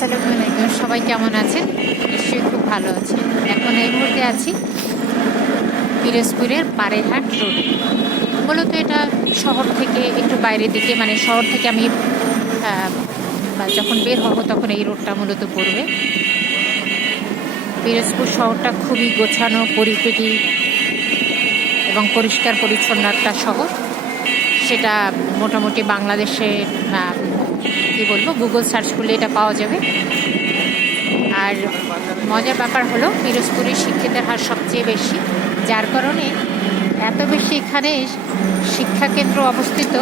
আসসালামু আলাইকুম, সবাই কেমন আছেন? নিশ্চয়ই খুব ভালো আছেন। এখন এই মুহূর্তে আছি পিরোজপুরের বারেরহাট রোডে। মূলত এটা শহর থেকে একটু বাইরের দিকে, মানে শহর থেকে আমি যখন বের হব তখন এই রোডটা মূলত পড়বে। পিরোজপুর শহরটা খুবই গোছানো, পরিপাটি এবং পরিষ্কার পরিচ্ছন্ন একটা শহর। সেটা মোটামুটি বাংলাদেশে কি বলবো, গুগল সার্চ করলে এটা পাওয়া যাবে। আর মজার ব্যাপার হলো পিরোজপুরে শিক্ষিতের হার সবচেয়ে বেশি, যার কারণে এত বেশি এখানে শিক্ষাকেন্দ্র অবস্থিত।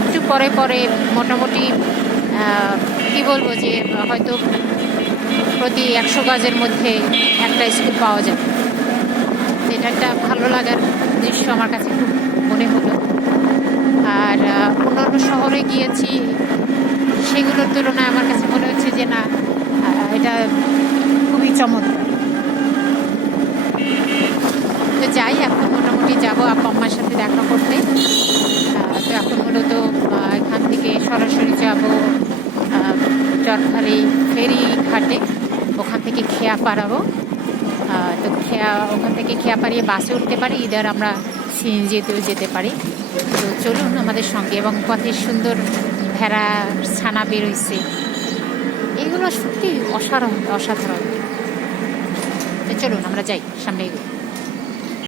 একটু পরে পরে মোটামুটি কি বলবো যে হয়তো প্রতি 100 গজের মধ্যে একটা স্কুল পাওয়া যাবে। এটা একটা ভালো লাগার দৃশ্য আমার কাছে খুব মনে হলো। আর অন্যান্য শহরে গিয়েছি, সেগুলোর তুলনায় আমার কাছে মনে হচ্ছে যে না, এটা খুবই চমৎকার। তো যাই, এখন মোটামুটি যাবো আব্বা আম্মার সাথে দেখা করতে। তো এখন মূলত এখান থেকে সরাসরি যাব চরখারি ফেরি ঘাটে, ওখান থেকে খেয়া পাড়াবো। তো ওখান থেকে খেয়া পাড়িয়ে বাসে উঠতে পারি, ইদার আমরা সিএনজিতেও যেতে পারি। তো চলুন আমাদের সঙ্গে। এবং পথে সুন্দর ভেড়া ছানা বেরোইছে, এগুলো সত্যি অসাধারণ। তো চলুন আমরা যাই, সামনে এগোই।